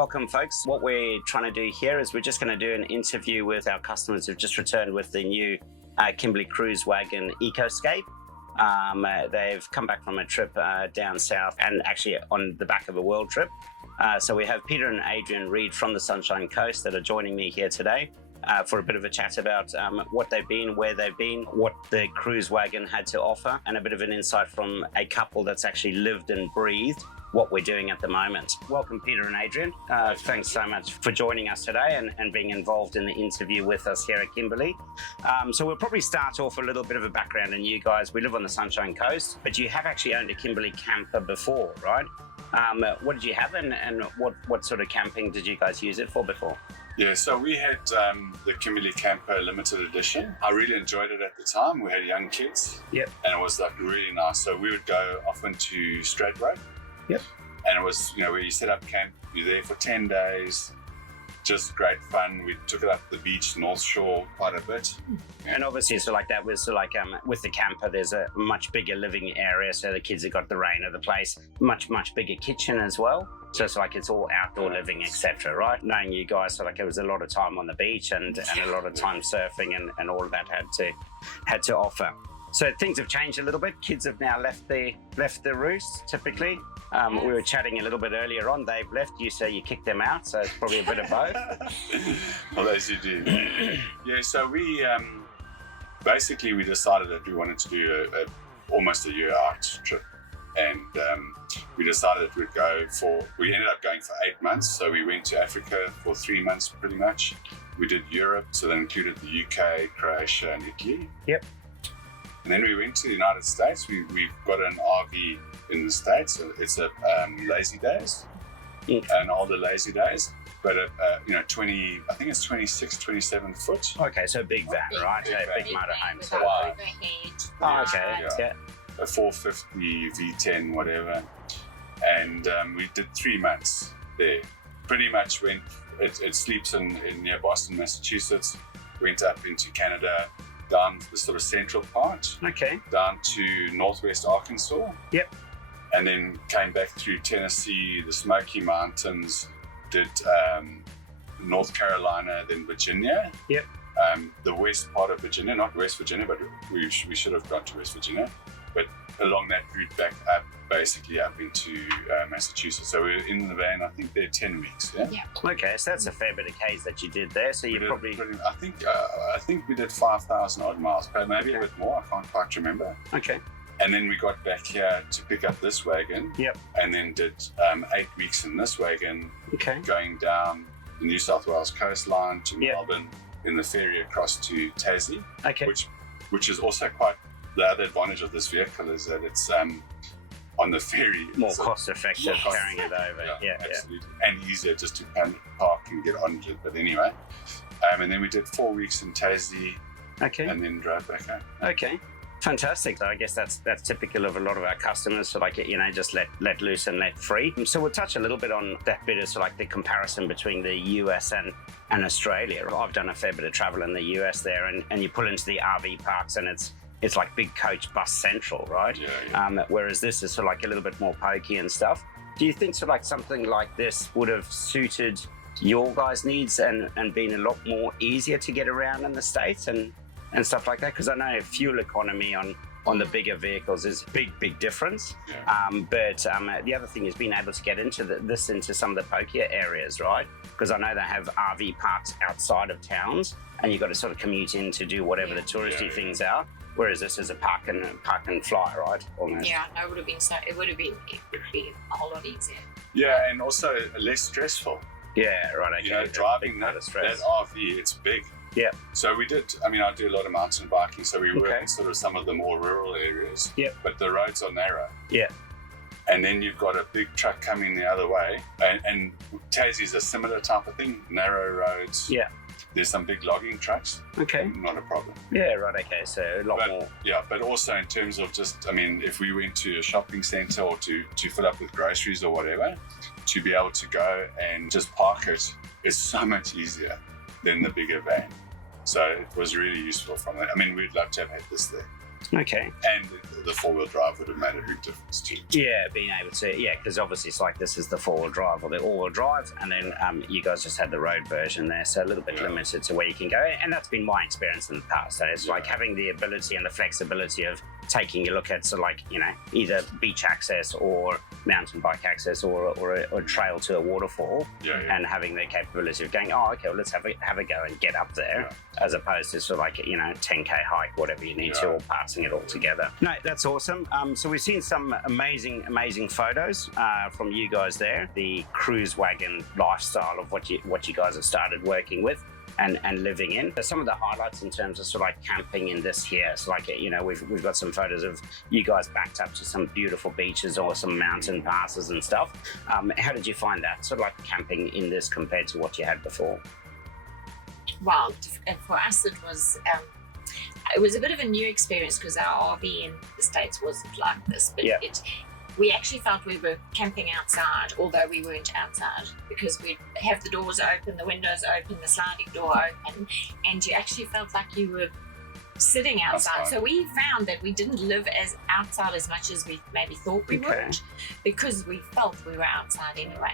Welcome, folks. What we're trying to do here is we're just going to do an interview with our customers who've just returned with the new Kimberley Kruiswagen EcoScape. They've come back from a trip down south and actually on the back of a world trip. So we have Peta and Adrian Read from the Sunshine Coast that are joining me here today for a bit of a chat about what they've been, where they've been, what the Kruiswagen had to offer, and a bit of an insight from a couple that's actually lived and breathed what we're doing at the moment. Welcome, Peta and Adrian. Thanks so much for joining us today and being involved in the interview with us here at Kimberley. So we'll probably start off a little bit of a background on you guys. We live on the Sunshine Coast, but you have actually owned a Kimberley camper before, right? What did you have and what sort of camping did you guys use it for before? Yeah, so we had the Kimberley Camper limited edition. I really enjoyed it at the time. We had young kids. Yep. And it was like really nice. So we would go often to Straight Road. Yep. And it was, where you set up camp, you're there for 10 days, just great fun. We took it up the beach, North Shore, quite a bit. And obviously, so like that was like with the camper, there's a much bigger living area, so the kids have got the reign of the place. Much bigger kitchen as well. So it's like it's all outdoor living, etc. Right? Knowing you guys, so like it was a lot of time on the beach and a lot of time surfing and all of that had to offer. So things have changed a little bit. Kids have now left the roost, typically. We were chatting a little bit earlier on. They've left. You say you kicked them out, so it's probably a bit of both. Well, as you do. Yeah, so we basically we decided that we wanted to do almost a year out trip. And we decided that we ended up going for 8 months. So we went to Africa for 3 months pretty much. We did Europe, so that included the UK, Croatia and Italy. Yep. And then we went to the United States. We've got an RV in the States. It's a Lazy Days, an older Lazy Days, but 20, I think it's 26, 27 foot. Okay, so big van, right? Big motorhome. So wide. Oh, okay, yeah. A 450 V10, whatever. And we did 3 months there. Pretty much went, it sleeps in near Boston, Massachusetts, went up into Canada, down the sort of central part, down to northwest Arkansas. Yep. And then came back through Tennessee, the Smoky Mountains, did North Carolina, then Virginia. Yep. The west part of Virginia, not West Virginia, but we should have gone to West Virginia. But along that route back up, basically up into Massachusetts. So we were in the van, I think they're 10 weeks, yeah? Okay, so that's a fair bit of Ks that you did there. So you probably... I think we did 5,000 odd miles, but maybe a bit more, I can't quite remember. Okay. And then we got back here to pick up this wagon. Yep. And then did 8 weeks in this wagon, going down the New South Wales coastline to Melbourne, in the ferry across to Tassie, which is also quite... The other advantage of this vehicle is that it's on the ferry. More cost effective carrying it over. Yeah, absolutely. And easier just to park and get on it. But anyway, and then we did 4 weeks in Tassie. Okay. And then drove back home. Okay. Fantastic. So I guess that's typical of a lot of our customers. So like, just let loose and let free. So we'll touch a little bit on that bit of so like the comparison between the US and Australia. I've done a fair bit of travel in the US there, and you pull into the RV parks and it's like big coach bus central, right? Yeah. Whereas this is sort of like a little bit more pokey and stuff. Do you think like something like this would have suited your guys' needs and been a lot more easier to get around in the States and stuff like that? Because I know fuel economy on the bigger vehicles is a big difference. Yeah. But the other thing is being able to get into some of the pokier areas, right? Because I know they have RV parks outside of towns and you've got to sort of commute in to do whatever the touristy things are. Whereas this is a park and fly, right? Almost. Yeah, no, it would be a whole lot easier. Yeah, and also less stressful. Yeah, right. Okay. Driving that RV, it's big. Yeah. So we did, I do a lot of mountain biking, so we were in sort of some of the more rural areas. Yeah. But the roads are narrow. Yeah. And then you've got a big truck coming the other way. And Tassie's a similar type of thing, narrow roads. Yeah. There's some big logging trucks. Okay. Not a problem. Yeah, right, okay, so a lot more. Yeah, but also in terms of just, if we went to a shopping centre or to fill up with groceries or whatever, to be able to go and just park it is so much easier than the bigger van. So it was really useful from that. We'd love to have had this there. Okay. And the four-wheel drive would have made a big difference too. Yeah, being able to, because obviously it's like this is the four-wheel drive or the all-wheel drive, and then you guys just had the road version there, so a little bit limited to where you can go. And that's been my experience in the past. So it's like having the ability and the flexibility of taking a look at, so like, either beach access or mountain bike access or a trail to a waterfall, and having the capability of going, oh, okay, well, let's have a go and get up there, as opposed to sort of like, 10K hike, whatever you need to, or passing it all together. No, that's awesome. So we've seen some amazing photos from you guys there, the Kruiswagen lifestyle of what you guys have started working with and living in. So some of the highlights in terms of sort of like camping in this here. So like, we've got some photos of you guys backed up to some beautiful beaches or some mountain passes and stuff. How did you find that, sort of like camping in this compared to what you had before? Well, for us it was a bit of a new experience because our RV in the States wasn't like this, but we actually felt we were camping outside, although we weren't outside, because we'd have the doors open, the windows open, the sliding door open, and you actually felt like you were sitting outside. So we found that we didn't live as outside as much as we maybe thought we would, because we felt we were outside anyway.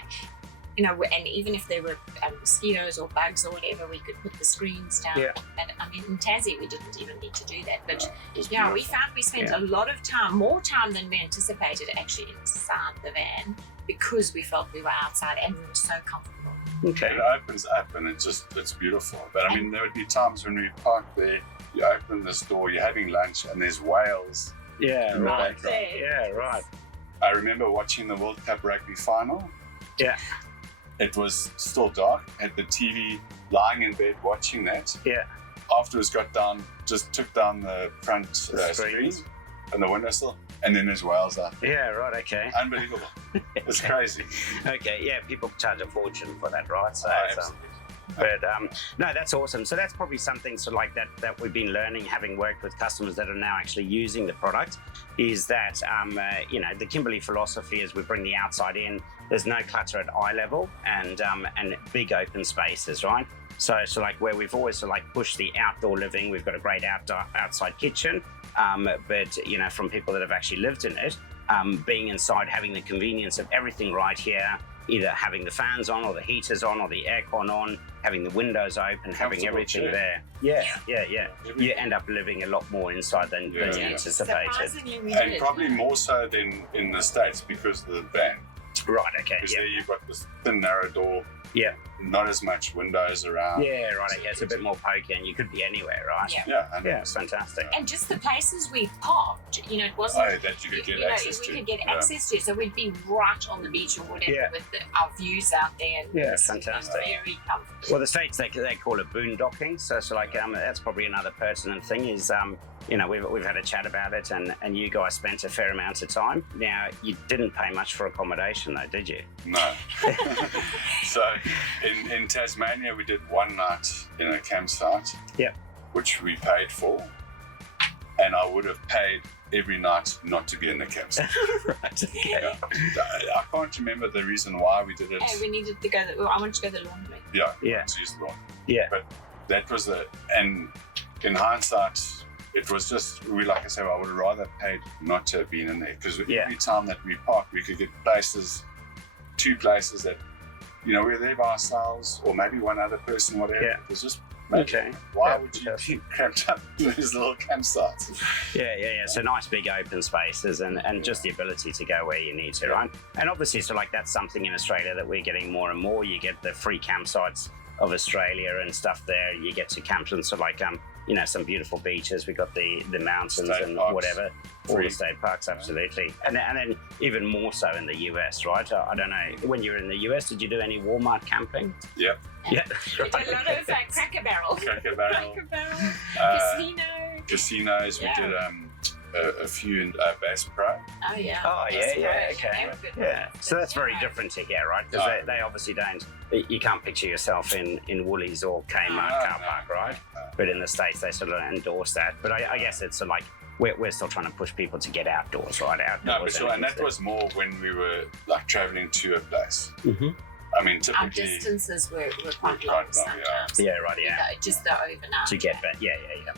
And even if there were mosquitoes or bugs or whatever, we could put the screens down. And I mean, in Tassie, we didn't even need to do that. But we found we spent a lot of time, more time than we anticipated, actually inside the van, because we felt we were outside and we were so comfortable. Okay. It opens up and it's beautiful. But I mean, there would be times when we parked there, you open this door, you're having lunch, and there's whales. Yeah, right. Yeah, right. I remember watching the World Cup rugby final. Yeah. It was still dark, had the TV, lying in bed watching that. Yeah. Afterwards got down, just took down the front screen and the windowsill, and then there's whales out there. Yeah, right, okay. Unbelievable. It's crazy. Okay, yeah, people charge a fortune for that, right? So, Absolutely. But no, that's awesome. So that's probably something sort of like that we've been learning, having worked with customers that are now actually using the product, is that the Kimberley philosophy is we bring the outside in. There's no clutter at eye level and big open spaces, right? So like where we've always sort of like pushed the outdoor living, we've got a great outside kitchen, but from people that have actually lived in it, being inside, having the convenience of everything right here, either having the fans on or the heaters on or the aircon on, having the windows open, having everything there. Yeah. You end up living a lot more inside than you anticipated. Surprisingly, we And did. probably more so than in the States because of the van. Right, okay, Because there you've got this thin, narrow door. Yeah. Not as much windows around. Yeah, right, okay, it's a bit more pokey and you could be anywhere, right? Yeah. Yeah, Fantastic. And just the places we parked, it wasn't. that you could get you know, access to. we could get access to, so we'd be right on the beach or whatever with our views out there. And Yeah, it's fantastic. Very comfortable. Well, the States, they call it boondocking. So like that's probably another pertinent thing is, we've had a chat about it and you guys spent a fair amount of time. Now, you didn't pay much for accommodation though, did you? No. So in Tasmania, we did one night in a campsite, which we paid for, and I would have paid every night not to be in the campsite. Right. Okay. Yeah. I can't remember the reason why we did it. Hey, we needed to go. I wanted to go to the laundry. Yeah. To use the lawn. Yeah. But that was and in hindsight, it was just, like I said, I would have rather paid not to have been in there, because every time that we parked, we could get two places that, we're there by ourselves, or maybe one other person, whatever. Yeah. It was just, why would you be camped up in these little campsites? Yeah. So nice big open spaces and just the ability to go where you need to, right? And obviously, so like that's something in Australia that we're getting more and more. You get the free campsites of Australia and stuff there. You get to camp and so like some beautiful beaches. We got the mountains State and parks. whatever, all the state parks, absolutely. And then even more so in the US, right? I don't know, when you were in the US, did you do any Walmart camping? Yep. Yeah. We did a lot of Cracker Barrel. Cracker Barrel. Casino. Casinos. Yeah. We did a few in Bass Pro. Oh, yeah. Oh, That's yeah, great. okay. They were good. Yeah, so that's very different to here, right? Because No. they obviously don't, you can't picture yourself in Woolies or Kmart car park, right? But in the States, they sort of endorse that. But I guess it's sort of like, we're still trying to push people to get outdoors, right? No, but sure, and that was more when we were like traveling to a place. Mm-hmm. I mean, typically our distances were quite long sometimes. Yeah, right, yeah. Just the overnight. To get back, yeah.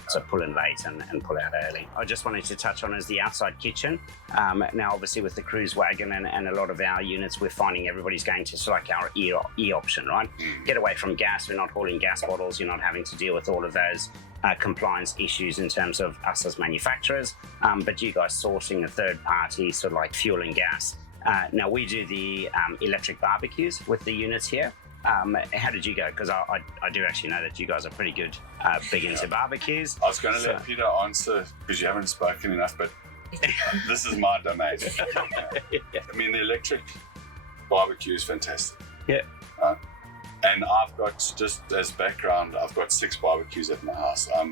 So pull in late and pull out early. I just wanted to touch on is the outside kitchen. Now, obviously, with the Kruiswagen and a lot of our units, we're finding everybody's going to select our E option, right? Get away from gas. We're not hauling gas bottles. You're not having to deal with all of those compliance issues in terms of us as manufacturers. But you guys sourcing a third party, sort of like fuel and gas. Now, we do the electric barbecues with the units here. How did you go? Because I do actually know that you guys are pretty good, big into barbecues. I was going to let Peter answer because you haven't spoken enough, but this is my domain. I mean, the electric barbecue is fantastic. Yeah. And I've got, just as background, I've got 6 barbecues at my house. I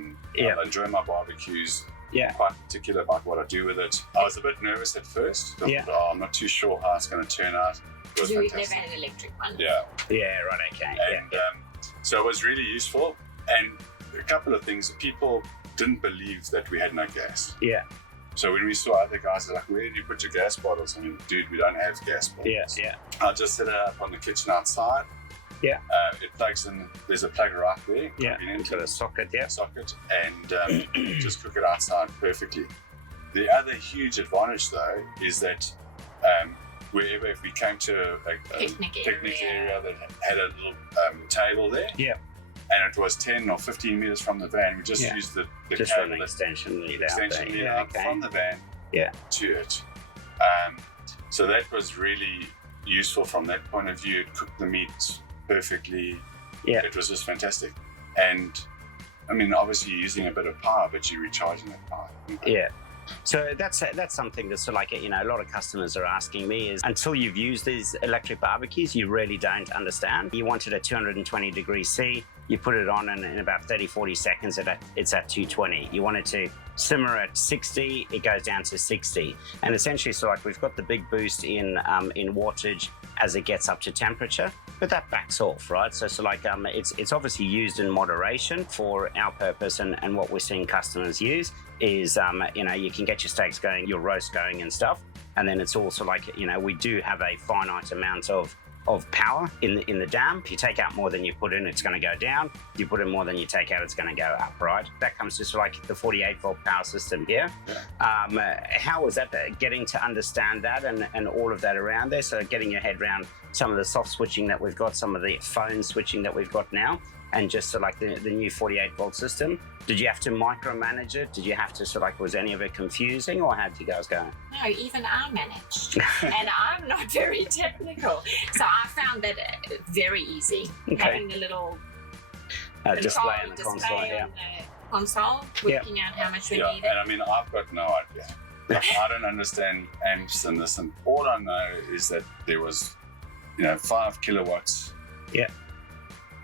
enjoy my barbecues. Yeah. Quite particular about what I do with it. I was a bit nervous at first. I'm not too sure how it's going to turn out. Because we've never had an electric one. Yeah. Yeah, right, okay. And so it was really useful. And a couple of things, people didn't believe that we had no gas. Yeah. So when we saw other guys, they're like, where did you put your gas bottles? I mean, dude, we don't have gas bottles. Yeah. I just set it up on the kitchen outside. Yeah. It plugs in, there's a plug right there. Yeah. It's got a socket, and just cook it outside perfectly. The other huge advantage, though, is that wherever, if we came to a picnic area that had a little table there, and it was 10 or 15 meters from the van, we just used the cable extension lead out from the van to it. So that was really useful from that point of view. It cooked the meat perfectly. Yeah. It was just fantastic. And I mean, obviously you're using a bit of power, but you're recharging that power. Yeah. So that's something that's like, a lot of customers are asking me is, until you've used these electric barbecues, you really don't understand. You want it at 220 degrees C, you put it on and in about 30, 40 seconds, it's at 220. You want it to simmer at 60, it goes down to 60. And essentially, so like we've got the big boost in wattage as it gets up to temperature, but that backs off, right? So like it's obviously used in moderation for our purpose, and what we're seeing customers use is, you can get your steaks going, your roast going and stuff. And then it's also like, we do have a finite amount of power in the dam. If you take out more than you put in, it's going to go down. If you put in more than you take out, it's going to go up, right? That comes just like the 48-volt power system here. Yeah. How was that getting to understand that and all of that around there? So getting your head around some of the soft switching that we've got, some of the phone switching that we've got now, and just so like the new 48-volt system. Did you have to micromanage it? Did you have to was any of it confusing, or how did you guys go? No, even I managed. And I'm not very technical. So I found that very easy. Okay. Having the little display on the console. On the console, working out how much we needed. And I mean, I've got no idea. I don't understand amps and this, and all I know is that there was, 5 kilowatts. Yeah.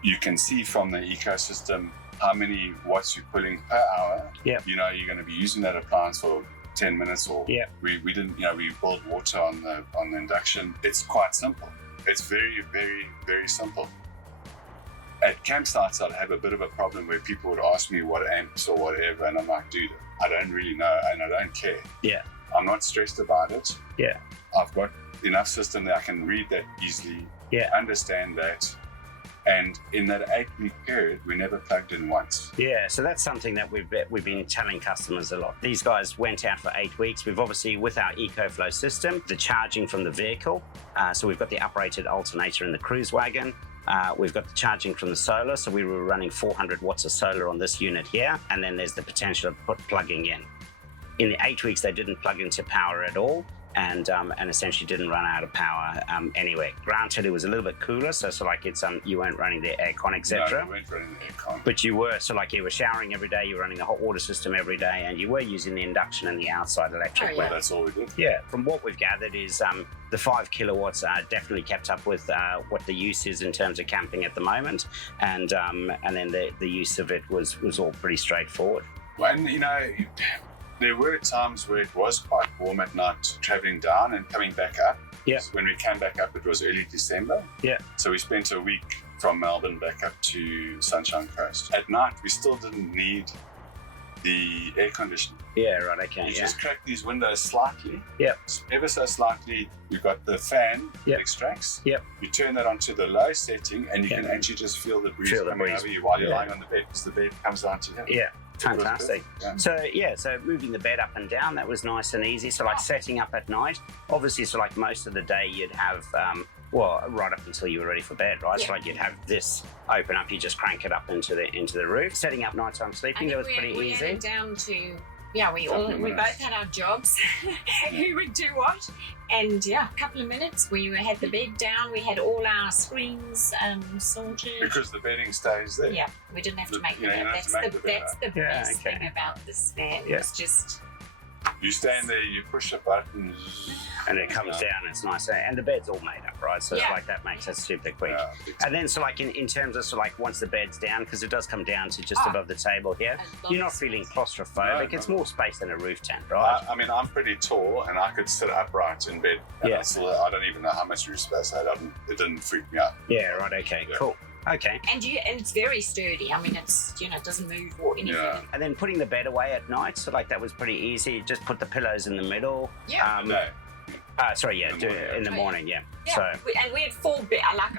You can see from the ecosystem how many watts you're pulling per hour. Yeah. You're going to be using that appliance for 10 minutes or we didn't, we boiled water on the induction. It's quite simple. It's very, very, very simple. At campsites, I'd have a bit of a problem where people would ask me what amps or whatever, and I'm like, dude, I don't really know and I don't care. Yeah. I'm not stressed about it. Yeah. I've got enough system that I can read that easily, understand that. And in that 8-week period, we never plugged in once. Yeah, so that's something that we've been telling customers a lot. These guys went out for 8 weeks. We've obviously, with our EcoFlow system, the charging from the vehicle. So we've got the uprated alternator in the Kruiswagen. We've got the charging from the solar. So we were running 400 watts of solar on this unit here. And then there's the potential of plugging in. In the 8 weeks, they didn't plug into power at all. And essentially didn't run out of power anyway. Granted, it was a little bit cooler, so like it's you weren't running the aircon, etc. No, we weren't running the aircon. But you were, so like you were showering every day, you were running the hot water system every day, and you were using the induction and the outside electric. Well, that's all we did. Yeah, from what we've gathered is the 5 kilowatts definitely kept up with what the use is in terms of camping at the moment, and then the use of it was all pretty straightforward. Well, and there were times where it was quite warm at night traveling down and coming back up. Yeah. So when we came back up, it was early December. Yeah. So we spent a week from Melbourne back up to Sunshine Coast. At night, we still didn't need the air conditioning. Yeah, right, okay. You just crack these windows slightly. Yep. Ever so slightly. You've got the fan that Yep. extracts. Yep. You turn that onto the low setting, and you Yep. can actually just feel the breeze Feel the coming breeze. over you while you're Yeah. lying on the bed, because the bed comes down to you. Yeah, fantastic. Yeah. So moving the bed up and down, that was nice and easy. So like setting up at night, obviously, so like most of the day you'd have, right up until you were ready for bed, right? Yeah. So like you'd have this open up, you just crank it up into the roof. Setting up nighttime sleeping, that was pretty we easy. had it down to, we Something both nice. had our jobs. Who would do what? And a couple of minutes, we had the bed down, we had all our screens sorted. Because the bedding stays there. Yeah, we didn't have to make You the don't bed. have to That's make the the bed, that's the Yeah, best okay. thing about this van. Yeah. It's just You stand there, you push a button, And it comes down, it's nice. And the bed's all made up, right? So it's Yeah. like that makes it super quick. yeah, And then, so like in terms of, so like once the bed's down, because it does come down to just above the table here, a lot you're not of feeling space. claustrophobic. No, It's no. more space than a roof tent, right? I mean, I'm pretty tall, and I could sit upright in bed. And Yeah. I don't even know how much roof space I had. It didn't freak me out. Yeah, right, okay, Yeah. cool. Okay. And it's very sturdy. I mean, it's it doesn't move or anything. Yeah. And then putting the bed away at night, so like that was pretty easy. You just put the pillows in the middle. Yeah. No. In the morning, yeah. Yeah, So we had four.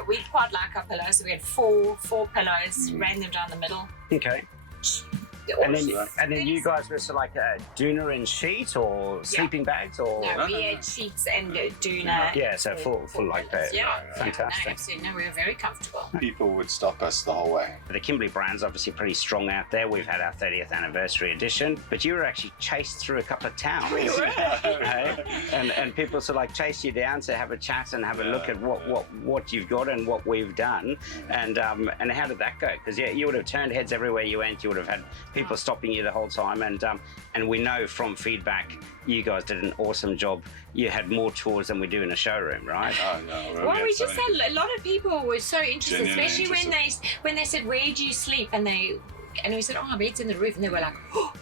We quite like our pillows. So we had four pillows, ran them down the middle. okay. And then you guys were sort of like a doona and sheet or sleeping bags or No, we had sheets and doona. yeah, so full like that. Yeah, Fantastic. No, absolutely. No, we were very comfortable. People would stop us the whole way. The Kimberley brand's obviously pretty strong out there. We've had our 30th anniversary edition, but you were actually chased through a couple of towns. We were. Hey? And people sort of like chase you down to have a chat and have a look at what you've got and what we've done. And how did that go? Because you would have turned heads everywhere you went. You would have had people stopping you the whole time. And we know from feedback, you guys did an awesome job. You had more tours than we do in a showroom, right? Oh, no. Well, we had so just many- had a lot of people were so interested, Genuinely especially when they said, "Where do you sleep?" And we said, "Oh, our bed's in the roof," and they were like, "Oh."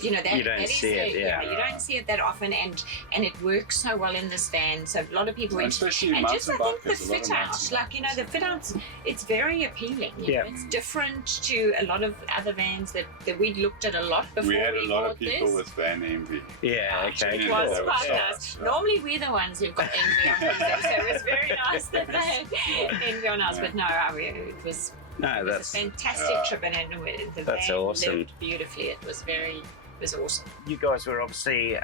You know, that, You don't that is see it, yeah. you don't see it that often, and it works so well in this van. So a lot of people were Especially and just I mountain think the bikers, a lot of fit out, mountain like the fit outs, it's very appealing. You Yeah. know, it's different to a lot of other vans that we'd looked at a lot before. We had a lot of bought people this. with van envy. Yeah, okay. It Yeah, was that quite was nice. yeah. Normally we're the ones who've got envy on things, so it was very nice that they had envy on us. Yeah. But no, it was No, a that's fantastic trip, and the That's van awesome. lived beautifully. It was awesome. you guys were obviously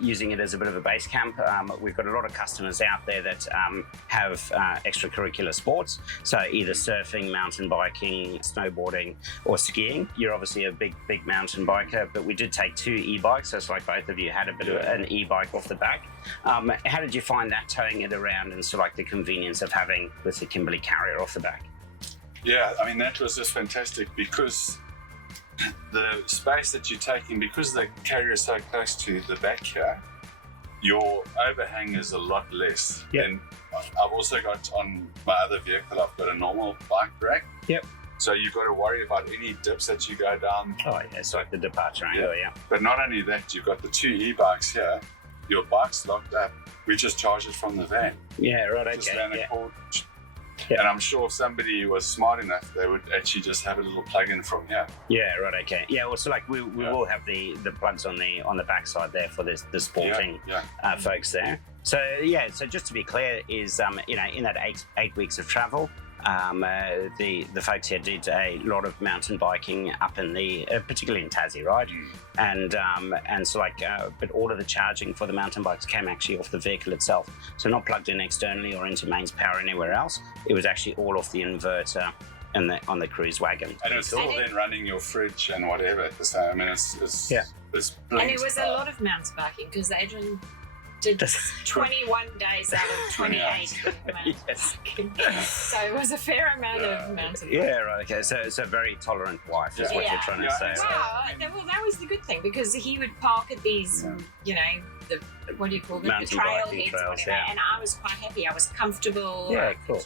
using it as a bit of a base camp. We've got a lot of customers out there that have extracurricular sports, so either surfing, mountain biking, snowboarding, or skiing. You're obviously a big mountain biker, but we did take 2 e-bikes, so it's like both of you had a bit of an e-bike off the back. How did you find that, towing it around, and sort of like the convenience of having with the Kimberley carrier off the back? Yeah, I mean, that was just fantastic because the space that you're taking, because the carrier is so close to the back here, your overhang is a lot less. Yep. And I've also got on my other vehicle, I've got a normal bike rack. Yep. So you've got to worry about any dips that you go down. Oh yeah, so like the departure angle, yeah. But not only that, you've got the 2 e-bikes here. Your bike's locked up. We just charge it from the van. Yeah, right, Just okay. ran a Yeah. cord. Yeah. And I'm sure if somebody was smart enough, they would actually just have a little plug-in from here. Yeah, right, okay. Yeah, well, so like we will have the plugs on the backside there for the sporting Yeah. folks there. So yeah, so just to be clear, is in that eight weeks of travel, the folks here did a lot of mountain biking up in the particularly in Tassie, right? And so like but all of the charging for the mountain bikes came actually off the vehicle itself, so not plugged in externally or into mains power anywhere else. It was actually all off the inverter and on the Kruiswagen. And it's all then running your fridge and whatever at the same. I mean, it's And it was a lot of mountain biking because Adrian did 21 days out of 28 with mountain Yes. biking. So it was a fair amount of mountain biking. Yeah, right. Okay, so it's a very tolerant wife, is what you're trying to say. Well, that was the good thing because he would park at these, the what do you call them? Mountain The biking trailheads or trails, whatever. yeah. And I was quite happy. I was comfortable. Yeah, cool.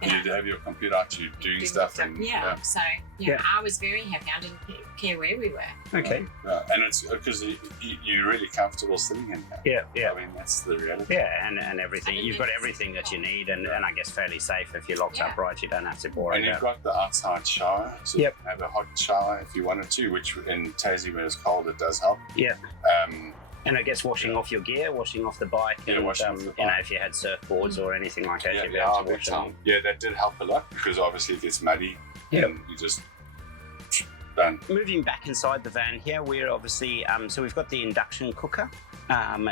You'd have your computer out, you're doing stuff. And, So I was very happy. I didn't care where we were. Okay. And it's because you're really comfortable sitting in there. Yeah. I mean, that's the reality. Yeah, and everything. You've got everything that you need, and I guess fairly safe if you're locked up right. You don't have to bore And it you've out. got the outside shower, so you can have a hot shower if you wanted to, which in Tassie when it's cold, it does help. Yeah. And I guess washing off your gear, washing off the bike, and washing off the bike. you know, if you had surfboards or anything like that, you'd be yeah, able to wash them. Yeah, that did help a lot because obviously it gets muddy. Yep. And you just done. Moving back inside the van here, we're obviously so we've got the induction cooker.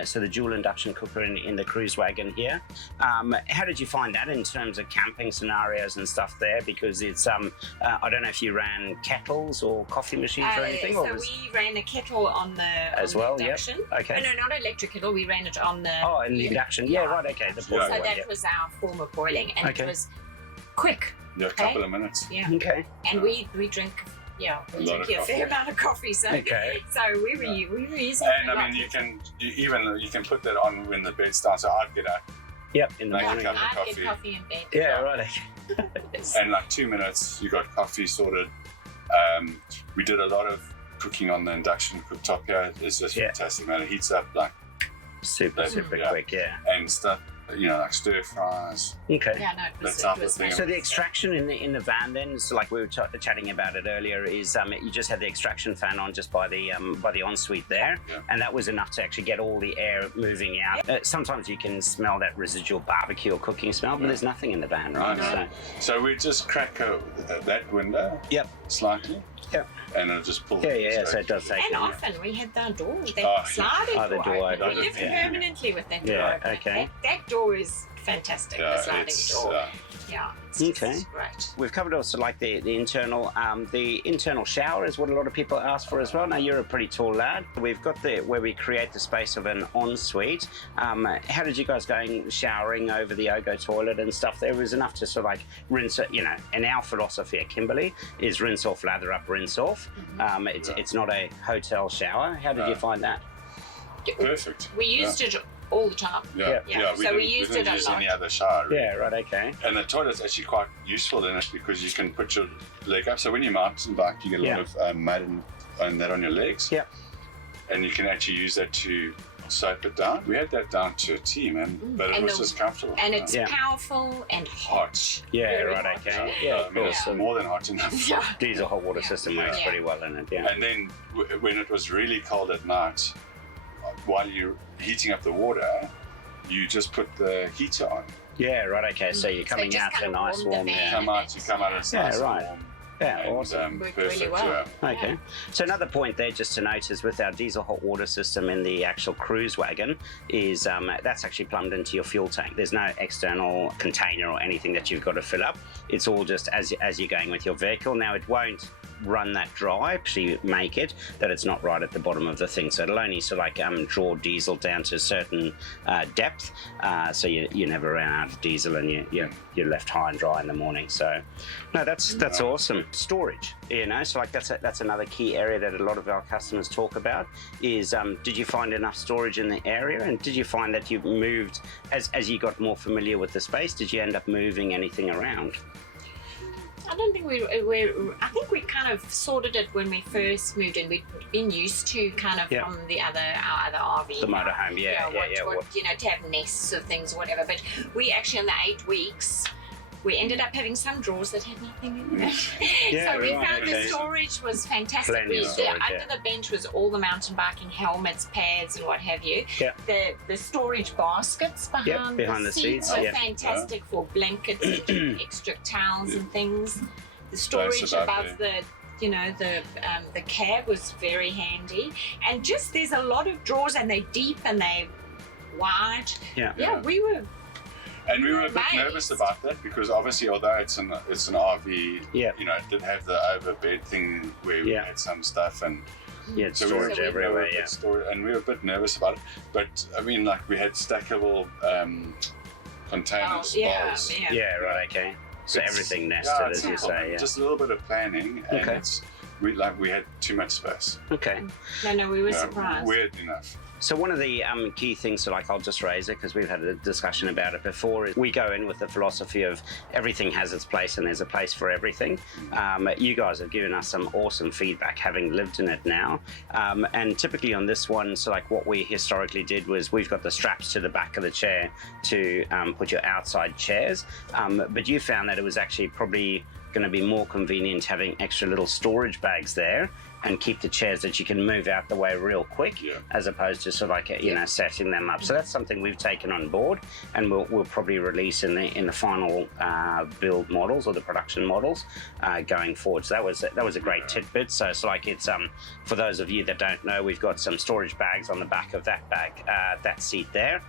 So the dual induction cooker in the Kruiswagen here. How did you find that in terms of camping scenarios and stuff there? Because it's I don't know if you ran kettles or coffee machines or anything. So we ran a kettle on the induction. Okay. No, not electric kettle. We ran it on the. Oh, in the induction. Yeah, right. Okay. The boiling so one, that was our form of boiling, and it was quick. Yeah, a couple of minutes. Yeah. Okay. And we drink. Yeah, we drink a fair amount of coffee, so we were using. And I mean, you can put that on when the bed's down. So I'd get up. Yep, in the morning. I'd get coffee in bed. Yeah, right. And like 2 minutes, you got coffee sorted. We did a lot of cooking on the induction cooktop here. It's just fantastic, man. It heats up like super quick, and stuff. You know, like stir fries. Okay. Yeah, no, it was so the extraction in the van then, so like we were chatting about it earlier, is you just had the extraction fan on just by the ensuite there, and that was enough to actually get all the air moving out. Sometimes you can smell that residual barbecue or cooking smell, but there's nothing in the van, right? So we just crack that window. Slightly. Yep. And it'll just pull. Yeah. So it does take. And often we had the door, that sliding door. The door. We lived permanently with that door. Yeah. Okay. That door is fantastic. The sliding door. It's great. We've covered also like the internal shower is what a lot of people ask for as well. Now you're a pretty tall lad. We've got where we create the space of an ensuite. How did you guys going showering over the Ogo toilet and stuff? There was enough to sort of like rinse it. You know, and our philosophy at Kimberley is rinse off, lather up, rinse off. It's not a hotel shower. How did you find that? Perfect. We used it all the time. We didn't use any other shower. Really. Yeah, right, okay. And the toilet's actually quite useful in it because you can put your leg up. So when you mountain bike, you get a lot of mud and that on your legs. Yeah. And you can actually use that to soap it down. We had that down to a T, man, but it was just comfortable. And it's powerful and hot. Yeah, right, okay. Yeah, I mean, it's more than hot enough. Diesel hot water system works pretty well in it, And then when it was really cold at night, while you're heating up the water, you just put the heater on. Yeah, right, okay. So you're coming out to a nice warm. You come out, it's nice and warm. Yeah, awesome. Worked Perfect. really well. Okay. So another point there just to note is with our diesel hot water system in the actual Kruiswagen is that's actually plumbed into your fuel tank. There's no external container or anything that you've got to fill up. It's all just as you're going with your vehicle. Now it won't run that dry, actually make it that it's not right at the bottom of the thing, so it'll only sort of like draw diesel down to a certain depth, so you never run out of diesel and you're left high and dry in the morning. So no, that's awesome. Storage, so like that's another key area that a lot of our customers talk about is did you find enough storage in the area, and did you find that you moved as you got more familiar with the space, did you end up moving anything around? I don't think I think we kind of sorted it when we first moved in. We'd been used to kind of from our other RV. The motorhome, to have nests of things or whatever. But we actually, in the 8 weeks, we ended up having some drawers that had nothing in them. So we found the storage was fantastic. Under the bench was all the mountain biking helmets, pads, and what have you. Yeah. The storage baskets behind the seats were fantastic for blankets and extra towels and things. The storage above the cab was very handy, and just there's a lot of drawers, and they're deep and they're wide. We were. And we were a bit nervous about that because obviously, although it's an RV, it did have the overbed thing where we had some stuff and so storage everywhere. And we were a bit nervous about it. But I mean, like we had stackable containers. Bowls. Right, okay. So everything nested, as you say. Just a little bit of planning, and we had too much space. Okay. No, we were surprised. Weird enough. So one of the key things, so like I'll just raise it because we've had a discussion about it before, is we go in with the philosophy of everything has its place and there's a place for everything. You guys have given us some awesome feedback having lived in it now. And typically on this one, so like what we historically did was we've got the straps to the back of the chair to put your outside chairs. But you found that it was actually probably going to be more convenient having extra little storage bags there and keep the chairs that you can move out the way real quick, as opposed to sort of like setting them up. So that's something we've taken on board, and we'll probably release in the final build models or the production models going forward. So that was a great tidbit. So it's like it's for those of you that don't know, we've got some storage bags on the back of that that seat there,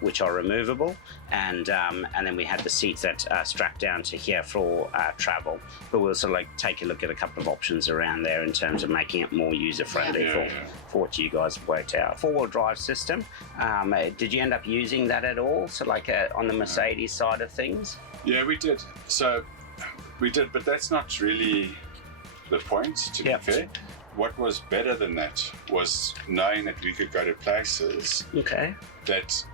which are removable, and then we had the seats that strap down to here for travel. But we'll sort of like take a look at a couple of options around there in terms of making it more user-friendly for what you guys have worked out. Four-wheel drive system, did you end up using that at all? So like on the Mercedes side of things? Yeah, we did. So we did, but that's not really the point, to be fair. What was better than that was knowing that we could go to places that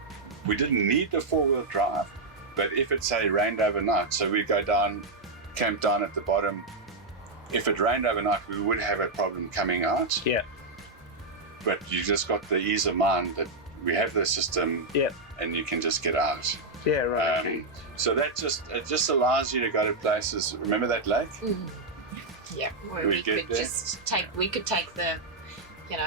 we didn't need the four-wheel drive, but if it, say, rained overnight, so we'd go down, camp down at the bottom. If it rained overnight, we would have a problem coming out. Yeah. But you just got the ease of mind that we have the system and you can just get out. Yeah, right. So that just allows you to go to places. Remember that lake? Mm-hmm. Yeah, where we could take the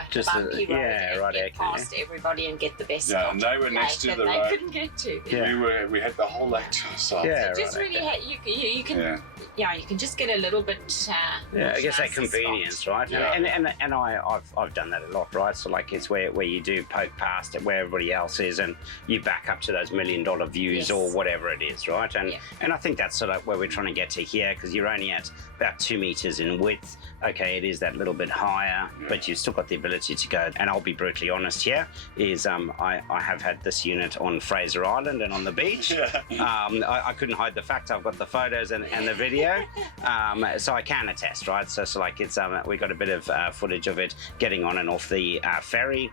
just bumpy road and get past everybody and get the best spot. And they were next to the road. They couldn't get to. We had the whole lake to ourselves. Yeah, so just really you can you can just get a little bit. I guess that convenience, right? Yeah. And I've done that a lot, right? So like it's where you do poke past it where everybody else is, and you back up to those $1 million views or whatever it is, right? And I think that's sort of where we're trying to get to here, because you're only at about 2 meters in width. Okay, it is that little bit higher, but you've still got the ability to go. And I'll be brutally honest here, is I have had this unit on Fraser Island and on the beach. I couldn't hide the fact I've got the photos and the video, so I can attest, right? So like it's we got a bit of footage of it getting on and off the ferry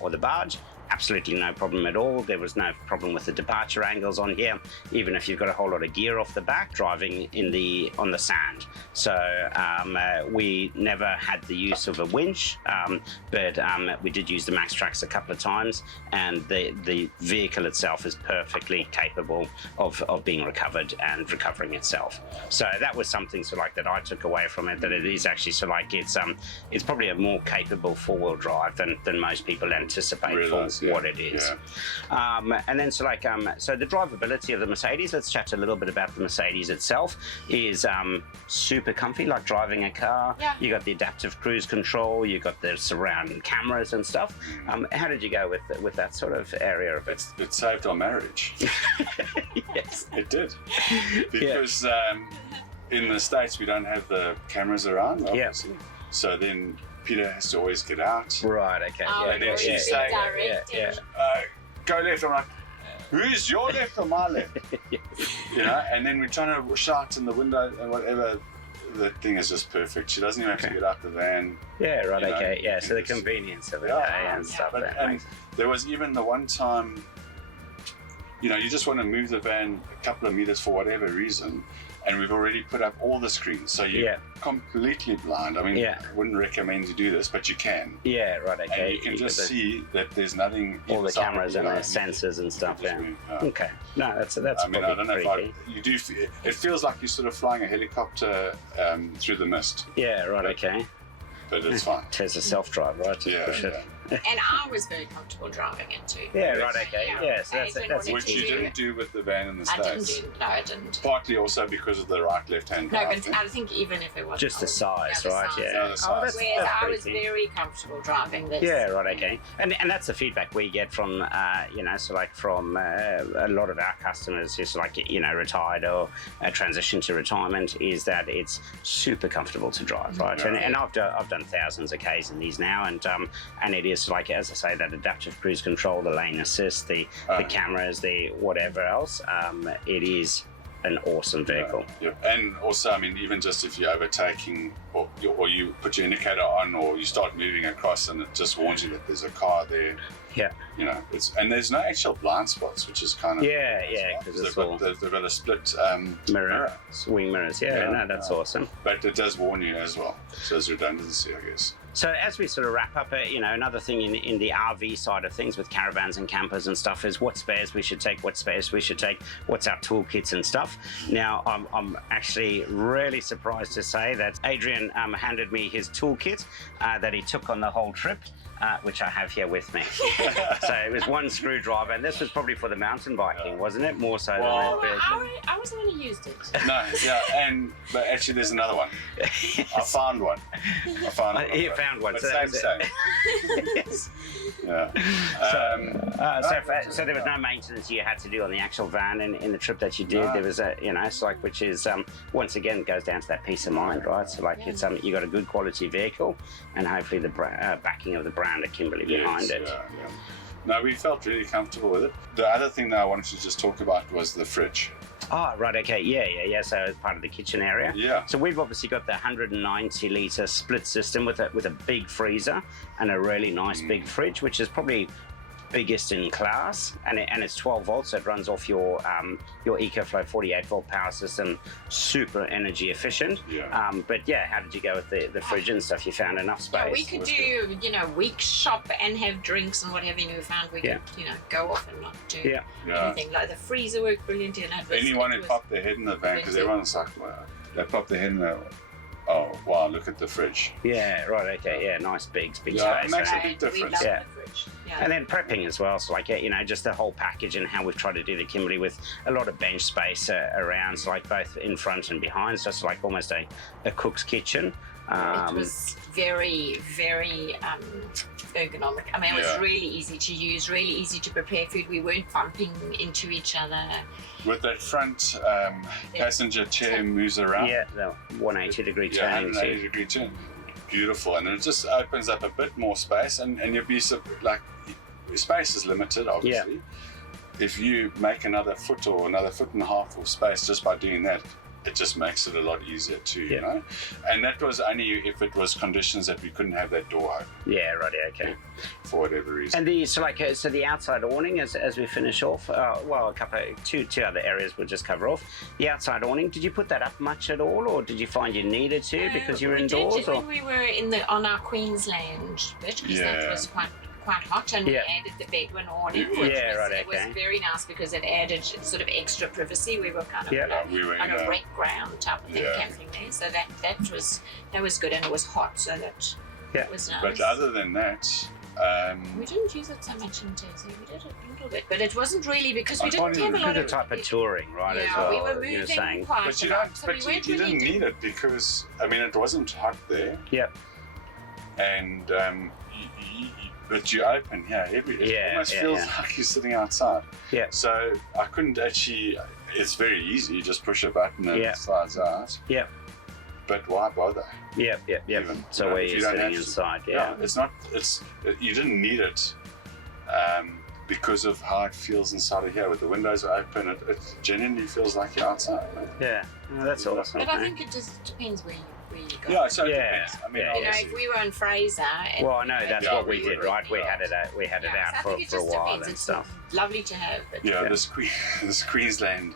or the barge. Absolutely no problem at all. There was no problem with the departure angles on here, even if you've got a whole lot of gear off the back driving on the sand. So we never had the use of a winch, but we did use the Max Tracks a couple of times, and the vehicle itself is perfectly capable of being recovered and recovering itself. So that was something that I took away from it, that it is actually it's probably a more capable four-wheel drive than most people anticipate for what it is. And then so the drivability of the Mercedes, let's chat a little bit about the Mercedes itself. Is super comfy, like driving a car. You got the adaptive cruise control, you got the surround cameras and stuff. How did you go with that sort of area of it? It saved our marriage. Yes, it did, because in the States we don't have the cameras around, obviously. So then Peter has to always get out. Right, okay. And then she's saying, go left. I'm like, who's your left or my left? And then we're trying to shout in the window and whatever. The thing is just perfect. She doesn't even have to get out the van. Yeah, right, okay. Yeah, so the convenience of it and stuff. And there was even the one time, you just want to move the van a couple of meters for whatever reason, and we've already put up all the screens, so you're completely blind. I mean, I wouldn't recommend you do this, but you can. Yeah, right, okay. And you can just see that there's nothing. All the cameras and the sensors and stuff. Okay. No, that's. I mean, I don't know if you do. It feels like you're sort of flying a helicopter through the mist. Yeah, right, okay. But it's fine. There's a self-drive, right? And I was very comfortable driving it too. Yeah, right, okay. Yeah, so that's which you didn't do with the van in the States. I didn't. Partly also because of the right left-hand drive. No, but I think even if it was just the size, right? Yeah. Whereas I was very comfortable driving this. Yeah, right, okay. And that's the feedback we get from from a lot of our customers who's retired or transition to retirement, is that it's super comfortable to drive, right? And I've done thousands of Ks in these now, and it is as I say, that adaptive cruise control, the lane assist, the cameras, the whatever else. It is an awesome vehicle. Yeah. And also, I mean, even just if you're overtaking or you put your indicator on or you start moving across and it just warns you that there's a car there. Yeah. You know, and there's no actual blind spots, which is kind of because they've got a split mirror. Wing mirrors. No, that's awesome. But it does warn you as well, so it's redundancy, I guess. So as we sort of wrap up, another thing in the RV side of things with caravans and campers and stuff is what spares we should take, what's our toolkits and stuff. Now, I'm actually really surprised to say that Adrian handed me his toolkit that he took on the whole trip. Which I have here with me. So it was one screwdriver, and this was probably for the mountain biking, wasn't it? More so than I was the one who used it. No, but actually there's another one. I found one. You found one. But So same. Yes. Yeah. So there was no maintenance you had to do on the actual van in the trip that you did. No. There was which is once again goes down to that peace of mind, right? So it's you got a good quality vehicle, and hopefully the backing of the brand of Kimberley behind it. Yeah. No, we felt really comfortable with it. The other thing that I wanted to just talk about was the fridge. Oh, right, okay, yeah. So it's part of the kitchen area. Yeah. So we've obviously got the 190 litre split system with a big freezer and a really nice big fridge, which is probably biggest in class, and it's 12 volts, so it runs off your EcoFlow 48 volt power system, super energy efficient. But how did you go with the fridge and stuff? You found enough space? Yeah, we could do week shop and have drinks and whatever. We found we could go off and not do anything. Like the freezer worked brilliantly, and anyone who popped their head in the van, because everyone's like, well, they popped their head in the oh wow, look at the fridge. Yeah, right, okay, yeah, nice big space. It makes a big difference. The fridge. Yeah. And then prepping as well, so just the whole package and how we've tried to do the Kimberley with a lot of bench space around, so both in front and behind, so it's almost a cook's kitchen. It was very, very ergonomic. I mean, it was really easy to use, really easy to prepare food. We weren't bumping into each other. With that front passenger chair moves around. Yeah, the 180-degree turn. 180-degree turn. Beautiful, and it just opens up a bit more space, and you'll be space is limited, obviously. Yeah. If you make another foot or another foot and a half of space just by doing that, it just makes it a lot easier too, you know. And that was only if it was conditions that we couldn't have that door open. Yeah, right. Okay. For whatever reason. And so the outside awning, as we finish off, two other areas we'll just cover off. The outside awning, did you put that up much at all, or did you find you needed to because you were indoors? We did when we were on our Queensland bit, because that was quite hot, and we added the bedroom awning, which was very nice because it added sort of extra privacy. We were kind of on a wreck ground type of thing camping there, so that was good, and it was hot, so that was nice. But other than that, we didn't use it so much in Tassie. We did it a little bit, but it wasn't really because we didn't have a lot of type of touring, right? Yeah, as well, we were moving quite but you didn't need it because it wasn't hot there. Yep. And but you open, it almost feels like you're sitting outside. Yeah. So I couldn't actually. It's very easy. You just push a button and it slides out. Yeah. But why bother? Yeah. So where you're sitting inside. Yeah. It's not. You didn't need it because of how it feels inside of here. With the windows open, it genuinely feels like you're outside. Right? Yeah. That's awesome. But I think it just depends where you go. Yeah, so it depends. I mean, if we were in Fraser. Well, I know that's what we did, right? We had it out. We had it out for a while and stuff. It's lovely to have. But This Queensland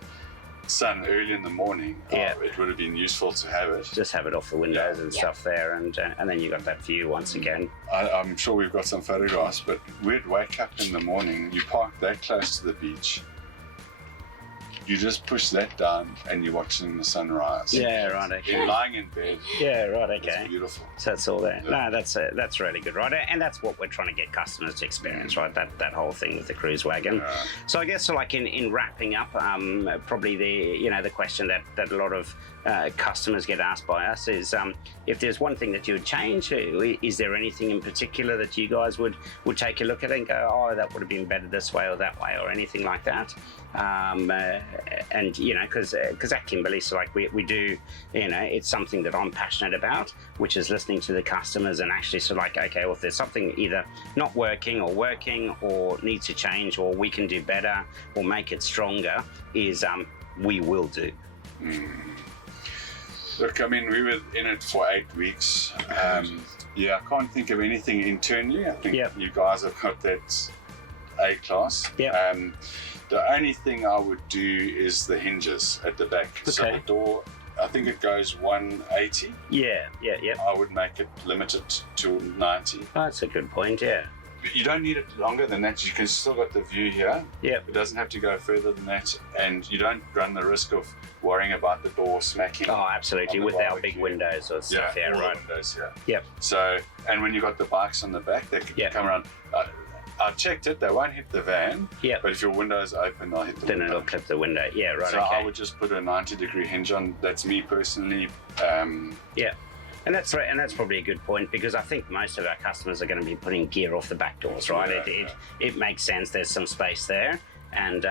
sun early in the morning. It would have been useful to have it. Just have it off the windows and stuff there, and then you got that view once again. I'm sure we've got some photographs, but we'd wake up in the morning. You park that close to the beach. You just push that down and you're watching the sunrise. Yeah, right, okay. You're lying in bed. Yeah, right, okay. It's beautiful. So that's all there. Yeah. No, that's really good, right? And that's what we're trying to get customers to experience, right? That whole thing with the Kruiswagen. Yeah. So I guess in wrapping up, probably the question that a lot of customers get asked by us is if there's one thing that you would change, is there anything in particular that you guys would take a look at and go, oh, that would have been better this way or that way or anything like that? And because at Kimberley, so we do, it's something that I'm passionate about, which is listening to the customers and actually okay, well, if there's something either not working or needs to change or we can do better or make it stronger, is we will do. Look, I mean, we were in it for 8 weeks. I can't think of anything internally. I think you guys have got that A class. The only thing I would do is the hinges at the back. Okay. So the door, I think it goes 180. Yeah. I would make it limited to 90. Oh, that's a good point, yeah. You don't need it longer than that. You can still got the view here. Yep. It doesn't have to go further than that, and you don't run the risk of worrying about the door smacking. Oh, absolutely, with our big windows or stuff. Yeah, right. Windows. Yeah. Yep. So, and when you got the bikes on the back, they can come around. I checked it; they won't hit the van. Yeah. But if your window is open, they'll hit the window. Then it'll clip the window. Yeah, right. So okay. I would just put a 90-degree hinge on. That's me personally. Yeah. And that's right, and that's probably a good point, because I think most of our customers are going to be putting gear off the back doors, right? It makes sense. There's some space there, and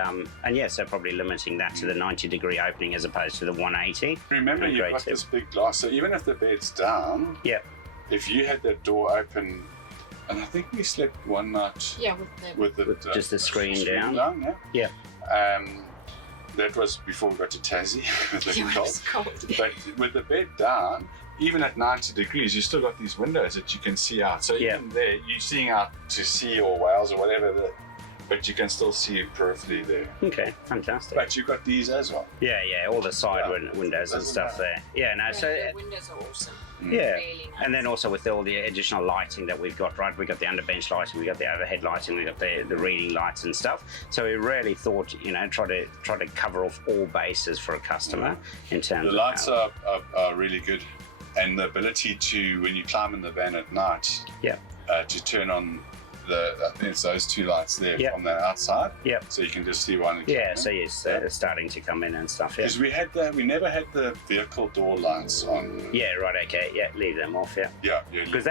so probably limiting that to the 90-degree opening as opposed to the 180. Remember, you've got this big glass, so even if the bed's down, if you had that door open, and I think we slept one night, with just the screen down. That was before we got to Tassie. It was cold. But with the bed down, even at 90 degrees, you still got these windows that you can see out. So even there, you're seeing out to sea or whales or whatever, but you can still see peripherally there. Okay, fantastic. But you've got these as well. Yeah, all the side windows and stuff there. Yeah, no, so the windows are awesome. Yeah, Really nice. and then also with all the additional lighting that we've got, right? We've got the underbench lighting, we've got the overhead lighting, we've got the reading lights and stuff. So we really thought, try to cover off all bases for a customer in terms of the lights are really good, and the ability to, when you climb in the van at night, to turn on I think it's those two lights there from the outside. Yep. So you can just see one. Yeah, so yes, starting to come in and stuff. Yeah. Because we never had the vehicle door lights on. Yeah, right. Okay. Yeah, leave them off. Yeah. Yeah. Because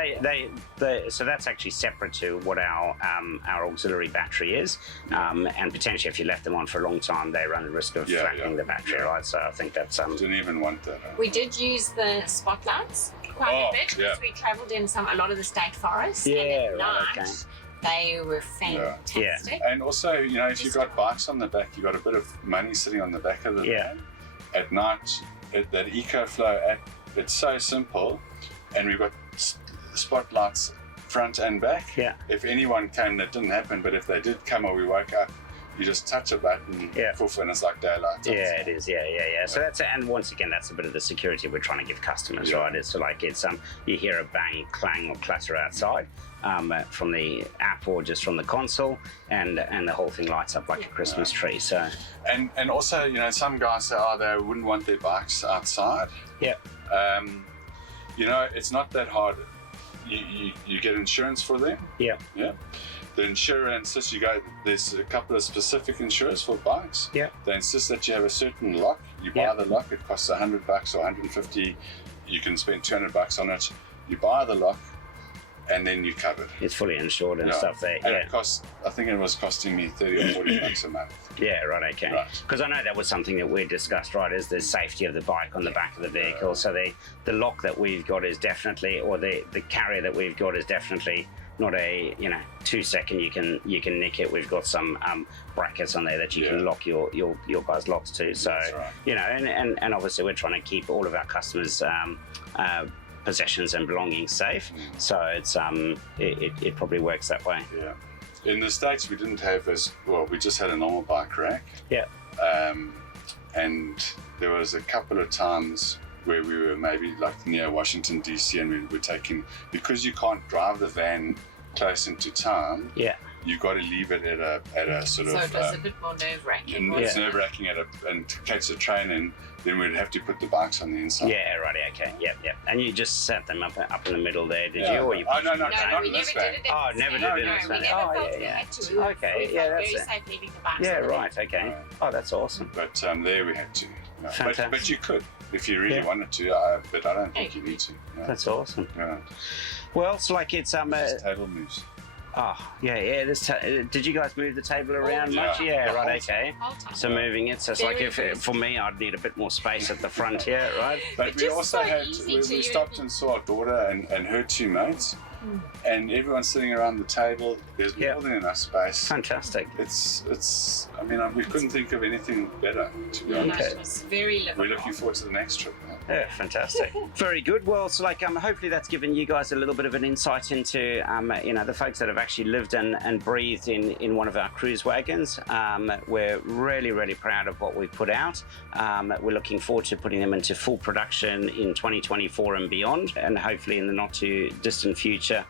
so that's actually separate to what our auxiliary battery is, and potentially if you left them on for a long time, they run the risk of flattening the battery, right? So I think that's Didn't even want that. We did use the spotlights quite a bit because we travelled in a lot of the state forests. Yeah, and at right. night, Okay. they were fantastic. And also, if you've got bikes on the back, you've got a bit of money sitting on the back of the van. At night, that EcoFlow app, it's so simple, and we've got spotlights front and back. Yeah. If anyone came, that didn't happen, but if they did come or we woke up, you just touch a button, poof, and it's like daylight. Yeah, it is. Yeah. So that's and once again, that's a bit of the security we're trying to give customers, right? It's like you hear a bang, clang, or clatter outside from the app or just from the console, and the whole thing lights up like a Christmas tree. So and also, some guys say, they wouldn't want their bikes outside. Yeah. It's not that hard. You get insurance for them. Yeah. Yeah. The insurer insists there's a couple of specific insurers for bikes. Yeah. They insist that you have a certain lock. You buy the lock, it costs $100 or $150. You can spend $200 on it. You buy the lock, and then you're covered. It's fully insured and stuff there. And it costs, I think it was costing me $30 or $40 a month. Yeah, right, okay. Because I know that was something that we discussed, right, is the safety of the bike on the back of the vehicle. So the lock that we've got is definitely, or the carrier that we've got is definitely not a 2-second you can nick it. We've got some brackets on there that you can lock your guys' locks to. So and obviously we're trying to keep all of our customers' possessions and belongings safe. So it's it probably works that way. Yeah. In the States, we didn't have we just had a normal bike rack. Yeah. And there was a couple of times where we were maybe like near Washington DC, and we were taking, because you can't drive the van close into town. Yeah. You've got to leave it at a sort of. So it was a bit more nerve-wracking. It's nerve-wracking and to catch the train, and then we'd have to put the bikes on the inside. Yeah, right. Okay. Yep. And you just set them up in the middle there, did you? Or you? No, we never did it. Never did it. We never felt we had to. Okay. We felt very safe leaving the bikes. Yeah, right. Okay. That's awesome. But there we had to. Fantastic. But you could if you really wanted to. But I don't think you need to. That's awesome. Yeah. Well, it's like it's Just table moves. Oh, yeah. Did you guys move the table around yeah. much? Yeah, The whole right, okay. Whole time. So moving it, so it's like Very good. for me, I'd need a bit more space at the front here, right? But we just also so had, easy we to- stopped and saw our daughter and her two mates, and everyone's sitting around the table. There's Yeah. more than enough space. Fantastic. It's. I mean, we couldn't think of anything better, to be No, honest. Okay. it was very livable. We're looking forward to the next trip. Yeah, fantastic. Very good. Well, so hopefully that's given you guys a little bit of an insight into, the folks that have actually lived and breathed in one of our cruise wagons. We're really, really proud of what we've put out. We're looking forward to putting them into full production in 2024 and beyond, and hopefully in the not too distant future,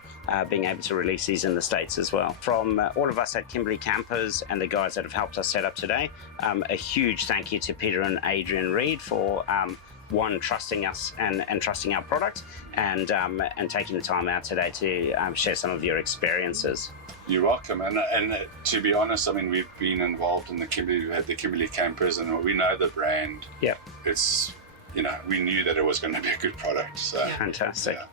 being able to release these in the States as well. From all of us at Kimberley Campers and the guys that have helped us set up today, a huge thank you to Peta and Adrian Read for trusting us and trusting our product, and taking the time out today to share some of your experiences. You're welcome. And to be honest, I mean, we've been involved in the Kimberley. We had the Kimberley Campers, and we know the brand. Yeah. It's, we knew that it was going to be a good product. So Fantastic. yeah.